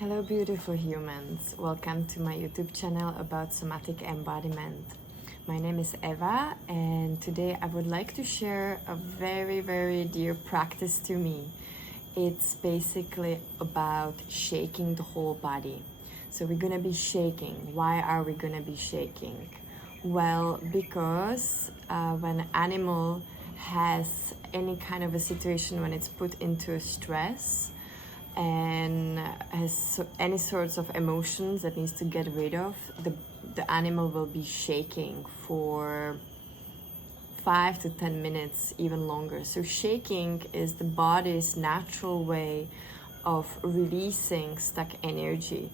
Hello beautiful humans, welcome to my YouTube channel about somatic embodiment. My name is Eva and today I would like to share a very dear practice to me. It's basically about shaking the whole body. So we're gonna be shaking. Why are we gonna be shaking? Well, because when an animal has any kind of a situation when it's put into a stress, and has any sorts of emotions that needs to get rid of, the animal will be shaking for 5 to 10 minutes, even longer. So shaking is the body's natural way of releasing stuck energy.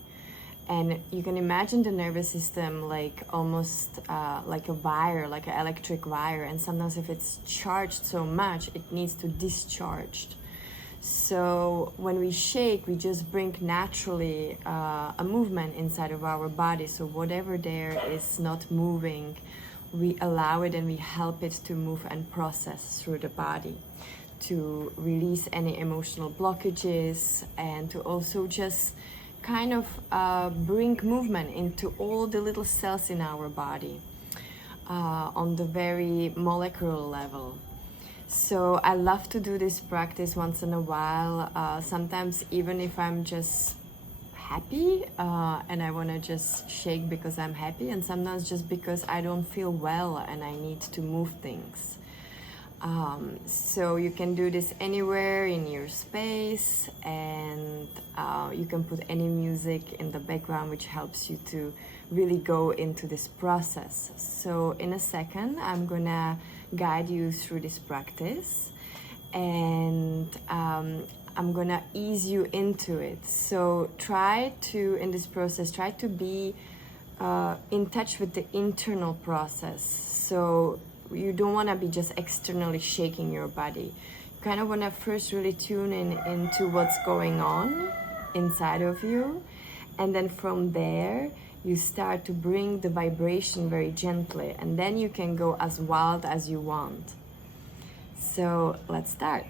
And you can imagine the nervous system like almost like a wire, like an electric wire. And sometimes if it's charged so much, it needs to discharge. So when we shake, we just bring naturally a movement inside of our body. So whatever there is not moving, we allow it and we help it to move and process through the body, to release any emotional blockages and to also just kind of bring movement into all the little cells in our body on the very molecular level. So I love to do this practice once in a while, sometimes even if I'm just happy and I want to just shake because I'm happy, and sometimes just because I don't feel well and I need to move things. So you can do this anywhere in your space, and you can put any music in the background which helps you to really go into this process. So in a second I'm gonna guide you through this practice, and I'm gonna ease you into it. So try to, in this process, try to be in touch with the internal process. So you don't want to be just externally shaking your body. You kind of want to first really tune into what's going on inside of you, and then from there you start to bring the vibration very gently, and then you can go as wild as you want. So let's start.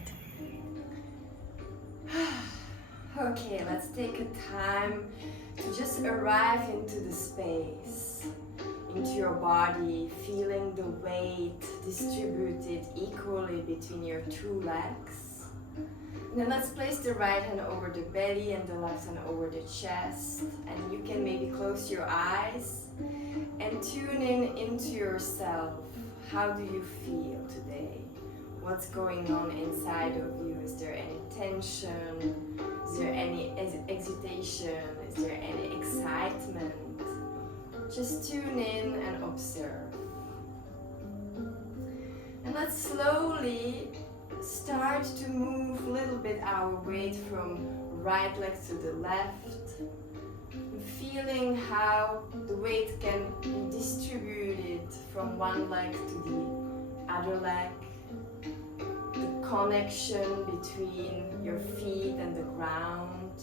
Okay, let's take a time to just arrive into the space, into your body, feeling the weight distributed equally between your two legs. And then let's place the right hand over the belly and the left hand over the chest. And you can maybe close your eyes and tune in into yourself. How do you feel today? What's going on inside of you? Is there any tension? Is there any excitation? Is there any excitement? Just tune in and observe. And let's slowly start to move a little bit our weight from right leg to the left. Feeling how the weight can be distributed from one leg to the other leg. The connection between your feet and the ground.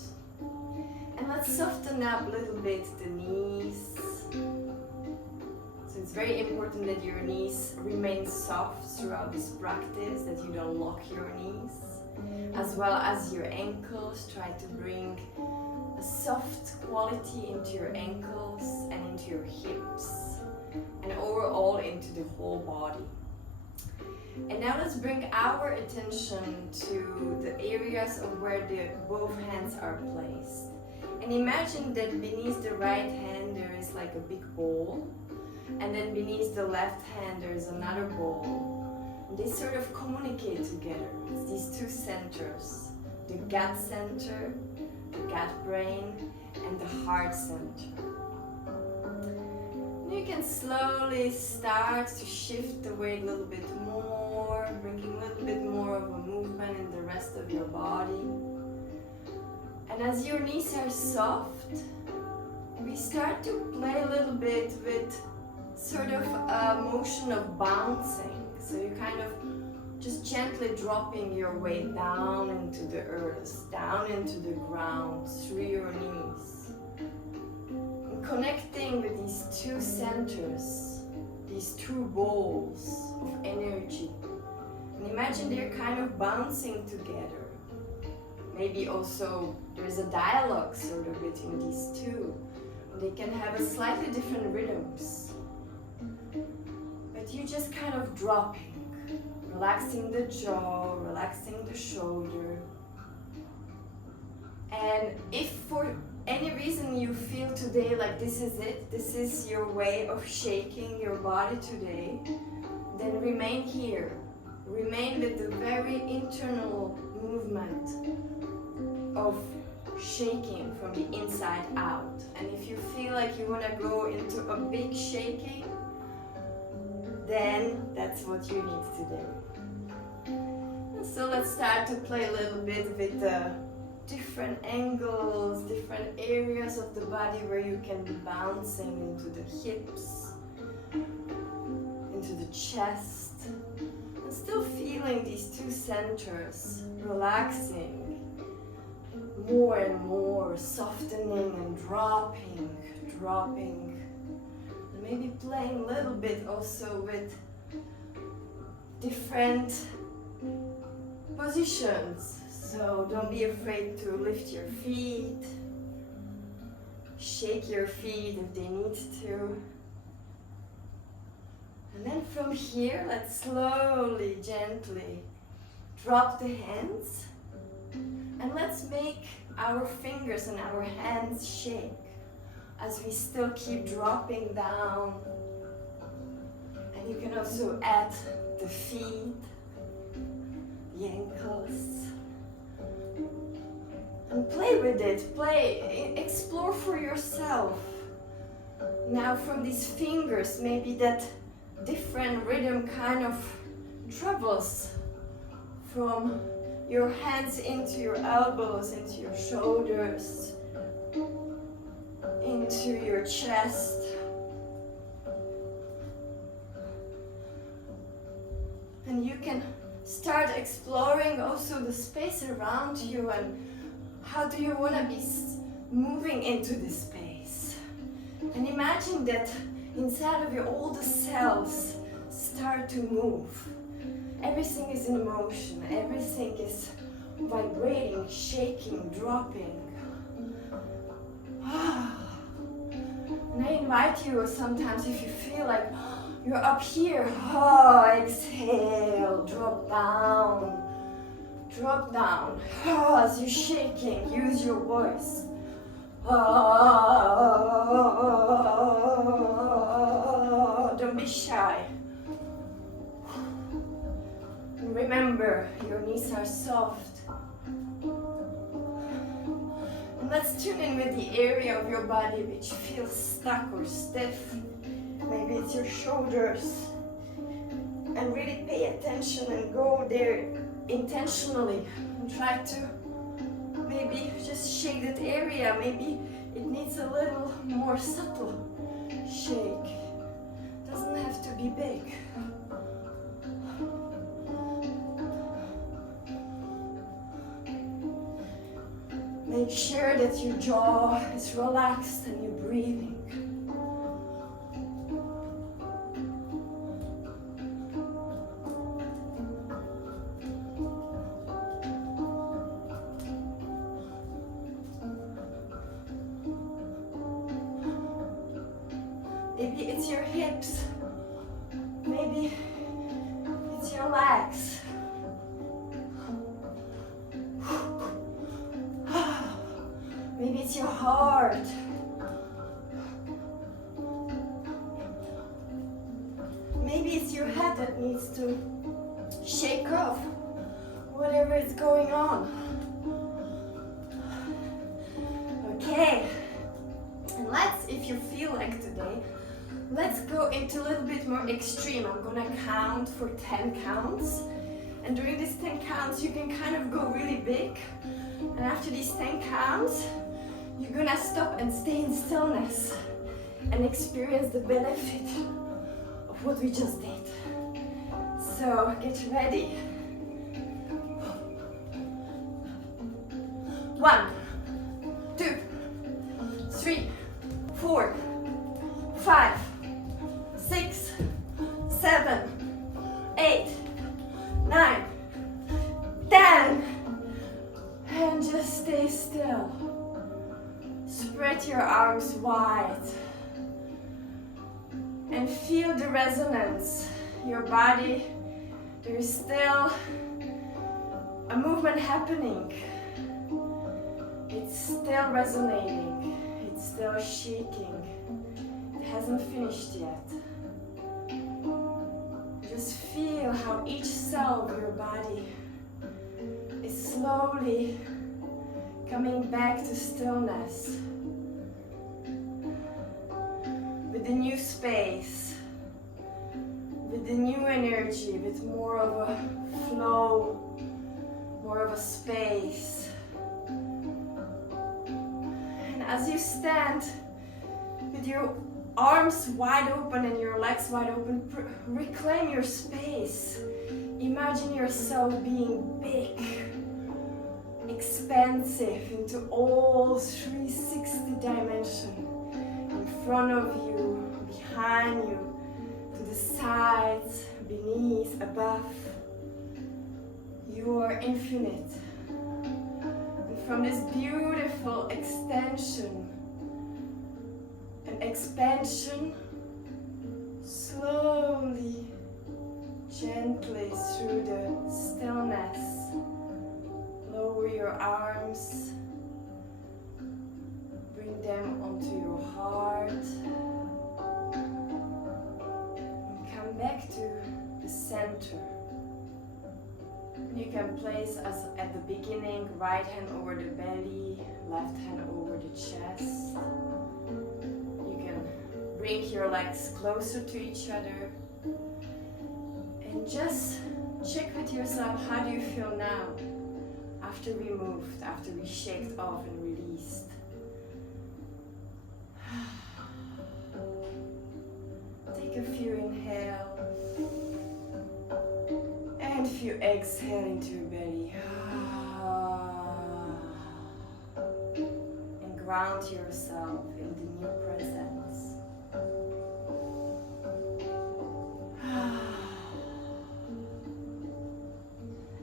And let's soften up a little bit the knees. So it's very important that your knees remain soft throughout this practice, that you don't lock your knees. As well as your ankles, try to bring a soft quality into your ankles and into your hips, and overall into the whole body. And now let's bring our attention to the areas of where both hands are placed. And imagine that beneath the right hand there is like a big bowl, and then beneath the left hand there is another bowl. And they sort of communicate together. It's these two centers, the gut center, the gut brain, and the heart center. And you can slowly start to shift the weight a little bit more, bringing a little bit more of a movement in the rest of your body. And as your knees are soft, we start to play a little bit with sort of a motion of bouncing. So you're kind of just gently dropping your weight down into the earth, down into the ground, through your knees. And connecting with these two centers, these two bowls of energy. And imagine they're kind of bouncing together. Maybe also there's a dialogue sort of between these two. They can have a slightly different rhythms. But you just kind of dropping, relaxing the jaw, relaxing the shoulder. And if for any reason you feel today like this is it, this is your way of shaking your body today, then remain here. Remain with the very internal movement of shaking from the inside out. And if you feel like you want to go into a big shaking, then that's what you need today. And so let's start to play a little bit with the different angles, different areas of the body where you can be bouncing into the hips, into the chest, and still feeling these two centers, relaxing more and more, softening and dropping, and maybe playing a little bit also with different positions. So don't be afraid to lift your feet, shake your feet if they need to. And then from here, let's slowly, gently drop the hands. And let's make our fingers and our hands shake as we still keep dropping down. And you can also add the feet, the ankles. And play with it, explore for yourself. Now from these fingers, maybe that different rhythm kind of travels from your hands into your elbows, into your shoulders, into your chest. And you can start exploring also the space around you and how do you want to be moving into this space. And imagine that inside of you all the cells start to move. Everything is in motion, everything is vibrating, shaking, dropping. And I invite you sometimes, if you feel like you're up here, exhale, drop down. Drop down. As you're shaking, use your voice. Don't be shy. Remember, your knees are soft. And let's tune in with the area of your body which feels stuck or stiff. Maybe it's your shoulders. And really pay attention and go there intentionally. And try to maybe just shake that area. Maybe it needs a little more subtle shake. Doesn't have to be big. Make sure that your jaw is relaxed and you're breathing. Maybe it's your hips. Maybe it's your legs. Maybe it's your heart. Maybe it's your head that needs to shake off whatever is going on. Okay. And let's, if you feel like today, let's go into a little bit more extreme. I'm gonna count for 10 counts. And during these 10 counts, you can kind of go really big. And after these 10 counts, you're gonna stop and stay in stillness and experience the benefit of what we just did. So get ready. 1, 2, 3, 4, 5, 6, 7, 8, 9, 10. And spread your arms wide and feel the resonance. Your body, there is still a movement happening. It's still resonating. It's still shaking. It hasn't finished yet. Just feel how each cell of your body is slowly coming back to stillness with the new space, with the new energy, with more of a flow, more of a space. And as you stand with your arms wide open and your legs wide open, reclaim your space. Imagine yourself being big, expansive into all 360 dimensions. In front of you, behind you, to the sides, beneath, above. You are infinite. And from this beautiful extension and expansion, slowly, gently through the stillness, lower your arms, bring them onto your heart, and come back to the center. You can place, as at the beginning, right hand over the belly, left hand over the chest. You can bring your legs closer to each other and just check with yourself, how do you feel now after we moved, after we shaked off and released. Take a few inhale and a few exhale into your belly. And ground yourself in the new presence.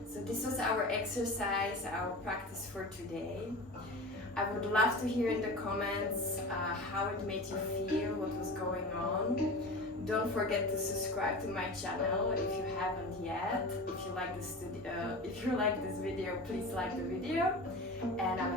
So this was our exercise, our practice for today. I would love to hear in the comments how it made you feel, what was going on. Don't forget to subscribe to my channel if you haven't yet. If you like this video, please like the video. And I'm